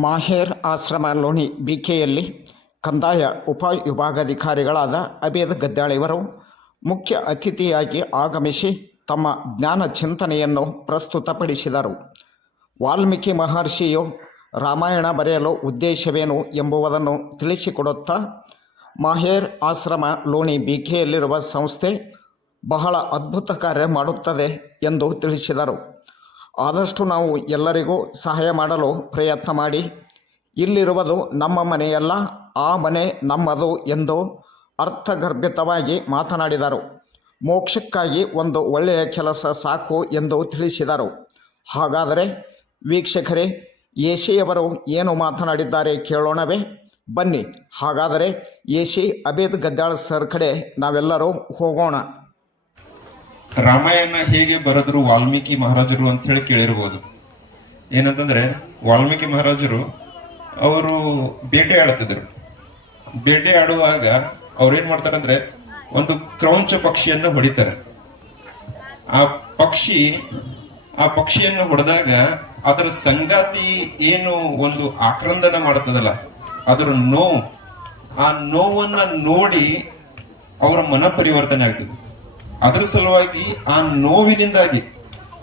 ಮಾಹೇರ್ ಆಶ್ರಮ ಲೋಣಿ ಬಿಕೆಯಲ್ಲಿ ಕಂದಾಯ ಉಪವಿಭಾಗಾಧಿಕಾರಿಗಳಾದ ಅಬೇದ್ ಗದ್ದಾಳಿವರು ಮುಖ್ಯ ಅತಿಥಿಯಾಗಿ ಆಗಮಿಸಿ ತಮ್ಮ ಜ್ಞಾನ ಚಿಂತನೆಯನ್ನು ಪ್ರಸ್ತುತಪಡಿಸಿದರು. ವಾಲ್ಮೀಕಿ ಮಹರ್ಷಿಯು ರಾಮಾಯಣ ಬರೆಯಲು ಉದ್ದೇಶವೇನು ಎಂಬುದನ್ನು ತಿಳಿಸಿಕೊಡುತ್ತಾ, ಮಾಹೇರ್ ಆಶ್ರಮ ಲೋಣಿ ಬಿಕೆಯಲ್ಲಿರುವ ಸಂಸ್ಥೆ ಬಹಳ ಅದ್ಭುತ ಕಾರ್ಯ ಮಾಡುತ್ತದೆ ಎಂದು ತಿಳಿಸಿದರು. ಆದಷ್ಟು ನಾವು ಎಲ್ಲರಿಗೂ ಸಹಾಯ ಮಾಡಲು ಪ್ರಯತ್ನ ಮಾಡಿ. ಇಲ್ಲಿರುವುದು ನಮ್ಮ ಮನೆಯಲ್ಲ, ಆ ಮನೆ ನಮ್ಮದು ಎಂದು ಅರ್ಥಗರ್ಭಿತವಾಗಿ ಮಾತನಾಡಿದರು. ಮೋಕ್ಷಕ್ಕಾಗಿ ಒಂದು ಒಳ್ಳೆಯ ಕೆಲಸ ಸಾಕು ಎಂದು ತಿಳಿಸಿದರು. ಹಾಗಾದರೆ ವೀಕ್ಷಕರೇ ಅವರು ಏನು ಮಾತನಾಡಿದ್ದಾರೆ ಕೇಳೋಣವೇ? ಬನ್ನಿ. ಹಾಗಾದರೆ ಯೇಸಿ ಅಬೇದ್ ಗದ್ದಾಳ್ ಸರ್ ಕಡೆ ನಾವೆಲ್ಲರೂ ಹೋಗೋಣ. ರಾಮಾಯಣ ಹೇಗೆ ಬರೆದ್ರು ವಾಲ್ಮೀಕಿ ಮಹಾರಾಜರು ಅಂತ ಹೇಳಿ ಕೇಳಿರ್ಬೋದು. ಏನಂತಂದ್ರೆ, ವಾಲ್ಮೀಕಿ ಮಹಾರಾಜರು ಅವರು ಬೇಟೆ ಆಡ್ತಿದ್ರು. ಬೇಟೆ ಆಡುವಾಗ ಅವ್ರು ಏನ್ ಮಾಡ್ತಾರಂದ್ರೆ, ಒಂದು ಕ್ರೌಂಚ ಪಕ್ಷಿಯನ್ನು ಹೊಡಿತಾರೆ. ಆ ಪಕ್ಷಿ, ಆ ಪಕ್ಷಿಯನ್ನು ಹೊಡೆದಾಗ ಅದರ ಸಂಗಾತಿ ಏನು ಒಂದು ಆಕ್ರಂದನ ಮಾಡ್ತದಲ್ಲ, ಅದರ ನೋವು, ಆ ನೋವನ್ನ ನೋಡಿ ಅವರ ಮನ ಪರಿವರ್ತನೆ ಆಗ್ತದೆ. ಅದರ ಸಲುವಾಗಿ ಆ ನೋವಿನಿಂದಾಗಿ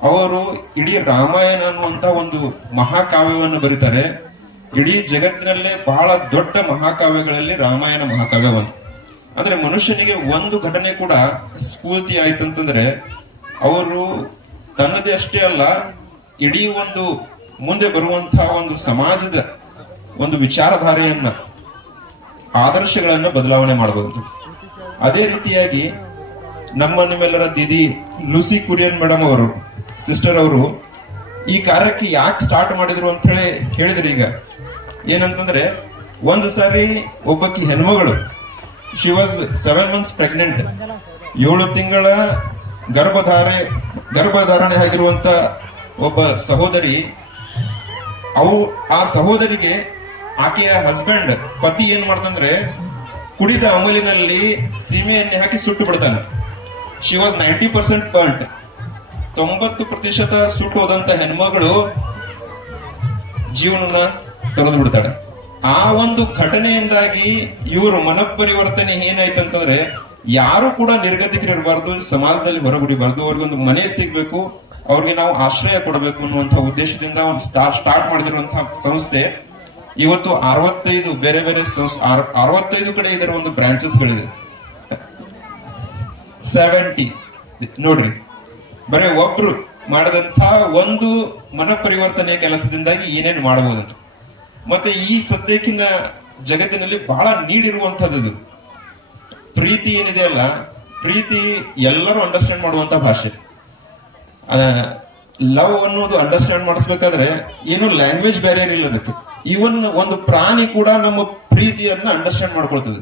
ಅವರು ಇಡೀ ರಾಮಾಯಣ ಅನ್ನುವಂತ ಒಂದು ಮಹಾಕಾವ್ಯವನ್ನು ಬರೀತಾರೆ. ಇಡೀ ಜಗತ್ತಿನಲ್ಲೇ ಬಹಳ ದೊಡ್ಡ ಮಹಾಕಾವ್ಯಗಳಲ್ಲಿ ರಾಮಾಯಣ ಮಹಾಕಾವ್ಯ ಒಂದು. ಅಂದ್ರೆ ಮನುಷ್ಯನಿಗೆ ಒಂದು ಘಟನೆ ಕೂಡ ಸ್ಫೂರ್ತಿ ಆಯ್ತಂತಂದ್ರೆ ಅವರು ತನ್ನದೇ ಅಷ್ಟೇ ಅಲ್ಲ, ಇಡೀ ಒಂದು ಮುಂದೆ ಬರುವಂತಹ ಒಂದು ಸಮಾಜದ ಒಂದು ವಿಚಾರಧಾರೆಯನ್ನ, ಆದರ್ಶಗಳನ್ನ ಬದಲಾವಣೆ ಮಾಡಬಹುದು ಅದೇ ರೀತಿಯಾಗಿ ನಮ್ಮ ನಿಮ್ಮೆಲ್ಲರ ದೀದಿ ಲೂಸಿ ಕುರಿಯನ್ ಮೇಡಮ್ ಅವರು, ಸಿಸ್ಟರ್ ಅವರು, ಈ ಕಾರ್ಯಕ್ಕೆ ಯಾಕೆ ಸ್ಟಾರ್ಟ್ ಮಾಡಿದ್ರು ಅಂತ ಹೇಳಿ ಹೇಳಿದ್ರಿ ಈಗ. ಏನಂತಂದ್ರೆ, ಒಂದು ಸಾರಿ ಒಬ್ಬಕಿ ಹೆಣ್ಮಗಳು she was seven months pregnant ಏಳು ತಿಂಗಳ ಗರ್ಭಧಾರೆ, ಗರ್ಭಧಾರಣೆ ಆಗಿರುವಂತ ಒಬ್ಬ ಸಹೋದರಿ, ಅವು ಆ ಸಹೋದರಿಗೆ ಆಕೆಯ ಹಸ್ಬೆಂಡ್ ಪತಿ ಏನ್ ಮಾಡ್ತಂದ್ರೆ, ಕುಡಿದ ಅಮಲಿನಲ್ಲಿ ಸೀಮೆಯನ್ನೇ ಹಾಕಿ ಸುಟ್ಟು ಬಿಡ್ತಾನೆ. She was ninety percent burnt ತೊಂಬತ್ತು ಪ್ರತಿಶತ ಸುಟ್ಟು ಹೋದಂತ ಹೆಣ್ಮಗಳು ಜೀವನ ತೊರೆದು ಬಿಡ್ತಾಳೆ. ಆ ಒಂದು ಘಟನೆಯಿಂದಾಗಿ ಇವರು ಮನಪರಿವರ್ತನೆ ಏನಾಯ್ತಂತಂದ್ರೆ ಯಾರು ಕೂಡ ನಿರ್ಗತಿಕರಿರಬಾರ್ದು, ಸಮಾಜದಲ್ಲಿ ಹೊರಗುಡಿಬಾರ್ದು ಅವ್ರಿಗೊಂದು ಮನೆ ಸಿಗ್ಬೇಕು, ಅವ್ರಿಗೆ ನಾವು ಆಶ್ರಯ ಕೊಡಬೇಕು ಅನ್ನುವಂಥ ಉದ್ದೇಶದಿಂದ ಒಂದು ಸ್ಟಾರ್ಟ್ ಮಾಡಿದಿರುವಂತಹ ಸಂಸ್ಥೆ, ಇವತ್ತು ಅರವತ್ತೈದು, ಬೇರೆ ಬೇರೆ ಸಂಸ್ಥೆ ಅರವತ್ತೈದು ಕಡೆ ಇದರ ಒಂದು ಬ್ರಾಂಚಸ್ ಗಳಿದೆ ಸೆವೆಂಟಿ ನೋಡ್ರಿ, ಬರೀ ಒಬ್ರು ಮಾಡಿದಂಥ ಒಂದು ಮನ ಪರಿವರ್ತನೆ ಕೆಲಸದಿಂದಾಗಿ ಏನೇನು ಮಾಡಬಹುದಂತ. ಮತ್ತೆ ಈ ಸದ್ಯಕ್ಕಿನ ಜಗತ್ತಿನಲ್ಲಿ ಬಹಳ ನೀಡಿರುವಂಥದ್ದು ಪ್ರೀತಿ ಏನಿದೆ ಅಲ್ಲ, ಪ್ರೀತಿ ಎಲ್ಲರೂ ಅಂಡರ್ಸ್ಟ್ಯಾಂಡ್ ಮಾಡುವಂತ ಭಾಷೆ. ಲವ್ ಅನ್ನೋದು ಅಂಡರ್ಸ್ಟ್ಯಾಂಡ್ ಮಾಡಿಸ್ಬೇಕಾದ್ರೆ ಏನು ಲ್ಯಾಂಗ್ವೇಜ್ ಬ್ಯಾರಿಯರ್ ಇಲ್ಲ ಅದಕ್ಕೆ. ಈವನ್ ಒಂದು ಪ್ರಾಣಿ ಕೂಡ ನಮ್ಮ ಪ್ರೀತಿಯನ್ನ ಅಂಡರ್ಸ್ಟ್ಯಾಂಡ್ ಮಾಡ್ಕೊಳ್ತದೆ.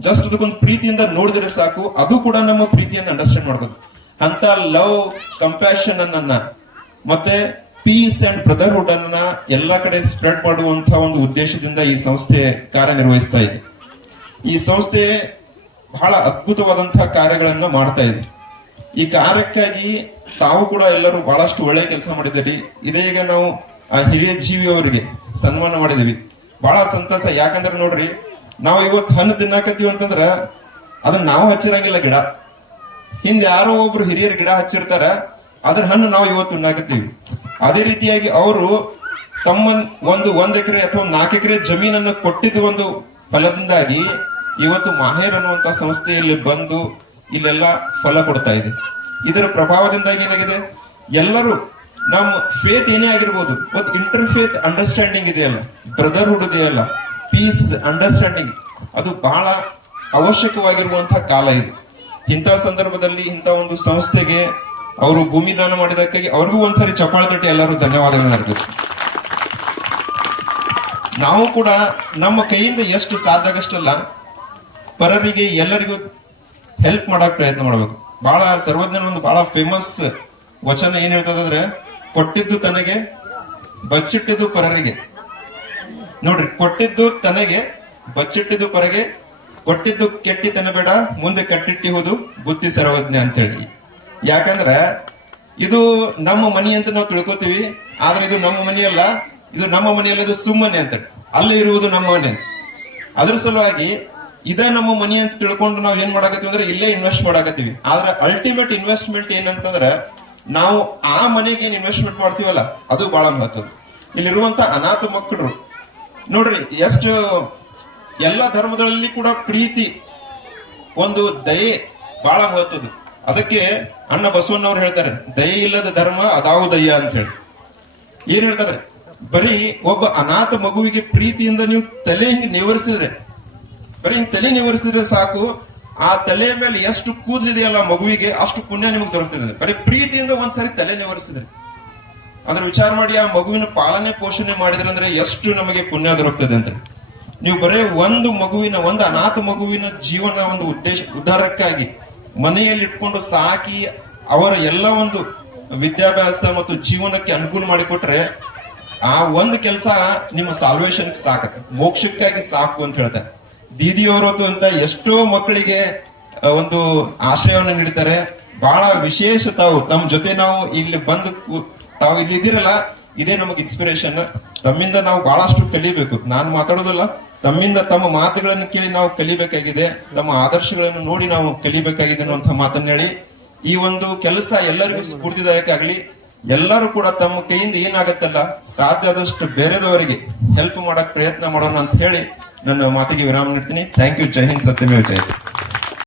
ಜಸ್ಟ್ ಅದಕ್ಕೊಂದು ಪ್ರೀತಿಯಿಂದ ನೋಡಿದ್ರೆ ಸಾಕು, ಅದು ಕೂಡ ನಮ್ಮ ಪ್ರೀತಿಯನ್ನು ಅಂಡರ್ಸ್ಟ್ಯಾಂಡ್ ಮಾಡ್ಬೋದು. ಅಂತ ಲವ್ ಕಂಪ್ಯಾಷನ್ ಅನ್ನ ಮತ್ತೆ ಪೀಸ್ ಅಂಡ್ ಬ್ರದರ್ಹುಡ್ ಅನ್ನ ಎಲ್ಲಾ ಕಡೆ ಸ್ಪ್ರೆಡ್ ಮಾಡುವಂತ ಒಂದು ಉದ್ದೇಶದಿಂದ ಈ ಸಂಸ್ಥೆ ಕಾರ್ಯನಿರ್ವಹಿಸ್ತಾ ಇದೆ. ಈ ಸಂಸ್ಥೆ ಬಹಳ ಅದ್ಭುತವಾದಂತಹ ಕಾರ್ಯಗಳನ್ನ ಮಾಡ್ತಾ ಇದೆ. ಈ ಕಾರ್ಯಕ್ಕಾಗಿ ತಾವು ಕೂಡ ಎಲ್ಲರೂ ಬಹಳಷ್ಟು ಒಳ್ಳೆಯ ಕೆಲಸ ಮಾಡಿದ್ದೀರಿ. ಇದೀಗ ನಾವು ಆ ಹಿರಿಯ ಜೀವಿಯವರಿಗೆ ಸನ್ಮಾನ ಮಾಡಿದೀವಿ ಬಹಳ ಸಂತಸ. ಯಾಕಂದ್ರೆ ನೋಡ್ರಿ ನಾವು ಇವತ್ತು ಹಣ್ಣು ತಿನ್ನಾಕತ್ತೀವಿ ಅಂತಂದ್ರ ಅದನ್ನ ನಾವು ಹಚ್ಚಿರಂಗಿಲ್ಲ ಗಿಡ. ಹಿಂದೆ ಯಾರೋ ಒಬ್ರು ಹಿರಿಯರು ಗಿಡ ಹಚ್ಚಿರ್ತಾರ, ಅದ್ರ ಹಣ್ಣು ನಾವು ಇವತ್ತು ತಿನ್ನಾಕತ್ತೀವಿ. ಅದೇ ರೀತಿಯಾಗಿ ಅವರು ತಮ್ಮ ಒಂದು ಒಂದ್ ಎಕರೆ ಅಥವಾ ನಾಲ್ಕು ಎಕರೆ ಜಮೀನನ್ನು ಕೊಟ್ಟಿದ್ದು ಒಂದು ಫಲದಿಂದಾಗಿ ಇವತ್ತು ಮಾಹೇರ್ ಅನ್ನುವಂತ ಸಂಸ್ಥೆಯಲ್ಲಿ ಬಂದು ಇಲ್ಲೆಲ್ಲ ಫಲ ಕೊಡ್ತಾ ಇದೆ. ಇದರ ಪ್ರಭಾವದಿಂದಾಗಿ ಏನಾಗಿದೆ? ಎಲ್ಲರೂ ನಮ್ಮ ಫೇತ್ ಏನೇ ಆಗಿರ್ಬೋದು ಒಂದು ಇಂಟರ್ ಫೇತ್ ಅಂಡರ್ಸ್ಟ್ಯಾಂಡಿಂಗ್ ಇದೆಯಲ್ಲ ಬ್ರದರ್ಹುಡ್ ಇದೆಯಲ್ಲ ಪೀಸ್ ಅಂಡರ್ಸ್ಟ್ಯಾಂಡಿಂಗ್ ಅದು ಬಹಳ ಅವಶ್ಯಕವಾಗಿರುವಂತಹ ಕಾಲ ಇದು. ಇಂಥ ಸಂದರ್ಭದಲ್ಲಿ ಇಂಥ ಒಂದು ಸಂಸ್ಥೆಗೆ ಅವರು ಭೂಮಿ ದಾನ ಮಾಡಿದಕ್ಕಾಗಿ ಅವ್ರಿಗೂ ಒಂದ್ಸರಿ ಚಪ್ಪಾಳೆ ತಟ್ಟಿ ಎಲ್ಲರೂ ಧನ್ಯವಾದಗಳನ್ನು ಅರ್ಪಿಸಿ ನಾವು ಕೂಡ ನಮ್ಮ ಕೈಯಿಂದ ಎಷ್ಟು ಸಾಧ್ಯ ಆಗಷ್ಟಲ್ಲ ಪರರಿಗೆ ಎಲ್ಲರಿಗೂ ಹೆಲ್ಪ್ ಮಾಡೋಕೆ ಪ್ರಯತ್ನ ಮಾಡಬೇಕು. ಬಹಳ ಸರ್ವಜ್ಞನ ಒಂದು ಬಹಳ ಫೇಮಸ್ ವಚನ ಏನ್ ಹೇಳ್ತದಂದ್ರೆ ಕೊಟ್ಟಿದ್ದು ತನಗೆ, ಬಚ್ಚಿಟ್ಟಿದ್ದು ಪರರಿಗೆ. ನೋಡ್ರಿ, ಕೊಟ್ಟಿದ್ದು ತನಗೆ, ಬಚ್ಚಿಟ್ಟಿದ್ದು ಪರಗೆ, ಕೊಟ್ಟಿದ್ದು ಕೆಟ್ಟಿತನ ಬೇಡ, ಮುಂದೆ ಕಟ್ಟಿಟ್ಟಿಹುದು ಬುತ್ತಿ ಸರ್ವಜ್ಞ ಅಂತೇಳಿ. ಯಾಕಂದ್ರ, ಇದು ನಮ್ಮ ಮನಿ ಅಂತ ನಾವು ತಿಳ್ಕೊತೀವಿ, ಆದ್ರೆ ಇದು ನಮ್ಮ ಮನೆಯಲ್ಲ ಇದು ನಮ್ಮ ಮನೆಯಲ್ಲ ಇದು ಸುಮ್ಮನೆ ಅಂತ. ಅಲ್ಲಿ ಇರುವುದು ನಮ್ಮ ಮನೆ. ಅದ್ರ ಸಲುವಾಗಿ, ಇದ ನಮ್ಮ ಮನಿ ಅಂತ ತಿಳ್ಕೊಂಡು ನಾವು ಏನ್ ಮಾಡಾಕತ್ತೀವಿ ಅಂದ್ರೆ, ಇಲ್ಲೇ ಇನ್ವೆಸ್ಟ್ ಮಾಡಾಕತ್ತೀವಿ. ಆದ್ರೆ ಅಲ್ಟಿಮೇಟ್ ಇನ್ವೆಸ್ಟ್ಮೆಂಟ್ ಏನಂತಂದ್ರ, ನಾವು ಆ ಮನೆಗೆ ಏನ್ ಇನ್ವೆಸ್ಟ್ಮೆಂಟ್ ಮಾಡ್ತೀವಲ್ಲ, ಅದು ಬಹಳ ಮಹತ್ವ. ಇಲ್ಲಿರುವಂತ ಅನಾಥ ಮಕ್ಕಳು ನೋಡ್ರಿ, ಎಷ್ಟು ಎಲ್ಲ ಧರ್ಮಗಳಲ್ಲಿ ಕೂಡ ಪ್ರೀತಿ, ಒಂದು ದಯೆ ಬಹಳ ಮಹತ್ವದ್ದು. ಅದಕ್ಕೆ ಅಣ್ಣ ಬಸವಣ್ಣವ್ರು ಹೇಳ್ತಾರೆ, ದಯೆ ಇಲ್ಲದ ಧರ್ಮ ಅದಾವು ದಯ್ಯ ಅಂತ ಹೇಳಿ. ಏನ್ ಹೇಳ್ತಾರೆ? ಬರೀ ಒಬ್ಬ ಅನಾಥ ಮಗುವಿಗೆ ಪ್ರೀತಿಯಿಂದ ನೀವು ತಲೆ ಹಿಂಗೆ ನಿವರಿಸಿದ್ರೆ, ಬರೀ ಹಿಂಗೆ ತಲೆ ನಿವರಿಸಿದ್ರೆ ಸಾಕು, ಆ ತಲೆ ಮೇಲೆ ಎಷ್ಟು ಕೂದಲಿದೆಯಲ್ಲ ಮಗುವಿಗೆ, ಅಷ್ಟು ಪುಣ್ಯ ನಿಮಗೆ ದೊರಕ್ತಿದೆ. ಬರೀ ಪ್ರೀತಿಯಿಂದ ಒಂದ್ಸರಿ ತಲೆ ನಿವರಿಸಿದ್ರೆ. ಅದ್ರ ವಿಚಾರ ಮಾಡಿ, ಆ ಮಗುವಿನ ಪಾಲನೆ, ಪೋಷಣೆ ಮಾಡಿದ್ರೆ ಅಂದ್ರೆ ಎಷ್ಟು ನಮಗೆ ಪುಣ್ಯ ದೊರಕ್ತದೆ ಅಂತ. ನೀವು ಬರೇ ಒಂದು ಮಗುವಿನ, ಒಂದು ಅನಾಥ ಮಗುವಿನ ಜೀವನ ಒಂದು ಉದ್ದೇಶ ಉದ್ಧಾರಕ್ಕಾಗಿ ಮನೆಯಲ್ಲಿ ಇಟ್ಕೊಂಡು ಸಾಕಿ ಅವರ ಎಲ್ಲ ಒಂದು ವಿದ್ಯಾಭ್ಯಾಸ ಮತ್ತು ಜೀವನಕ್ಕೆ ಅನುಕೂಲ ಮಾಡಿಕೊಟ್ರೆ ಆ ಒಂದು ಕೆಲಸ ನಿಮ್ಮ ಸಾಲ್ವೇಷನ್ ಸಾಕತ್ತೆ. ಮೋಕ್ಷಕ್ಕಾಗಿ ಸಾಕು ಅಂತ ಹೇಳ್ತಾರೆ. ದೀದಿಯವರದ್ದು ಅಂತ ಎಷ್ಟೋ ಮಕ್ಕಳಿಗೆ ಒಂದು ಆಶ್ರಯವನ್ನು ನೀಡ್ತಾರೆ. ಬಹಳ ವಿಶೇಷ ತಾವು. ತಮ್ಮ ಜೊತೆ ನಾವು ಇಲ್ಲಿ ಬಂದು ತಾವು ಇಲ್ಲಿ ಇದ್ದೀರಲ್ಲ, ಇದೇ ನಮಗೆ ಇನ್ಸ್ಪಿರೇಷನ್ ತಮ್ಮಿಂದ ನಾವು ಬಹಳಷ್ಟು ಕಲಿಬೇಕು. ನಾನು ಮಾತಾಡೋದಲ್ಲ, ತಮ್ಮಿಂದ ತಮ್ಮ ಮಾತುಗಳನ್ನು ಕೇಳಿ ನಾವು ಕಲಿಬೇಕಾಗಿದೆ, ತಮ್ಮ ಆದರ್ಶಗಳನ್ನು ನೋಡಿ ನಾವು ಕಲಿಬೇಕಾಗಿದೆ ಅನ್ನುವಂಥ ಮಾತನ್ನ ಹೇಳಿ, ಈ ಒಂದು ಕೆಲಸ ಎಲ್ಲರಿಗೂ ಸ್ಫೂರ್ತಿದಾಯಕ ಆಗ್ಲಿ. ಎಲ್ಲರೂ ಕೂಡ ತಮ್ಮ ಕೈಯಿಂದ ಏನಾಗತ್ತಲ್ಲ, ಸಾಧ್ಯ ಆದಷ್ಟು ಬೇರೆದವರಿಗೆ ಹೆಲ್ಪ್ ಮಾಡಕ್ ಪ್ರಯತ್ನ ಮಾಡೋಣ ಅಂತ ಹೇಳಿ ನನ್ನ ಮಾತಿಗೆ ವಿರಾಮ ನೀಡ್ತೀನಿ. ಥ್ಯಾಂಕ್ ಯು ಜೈ ಹಿಂದ್, ಸತ್ಯಮೇವ ಜಯತೆ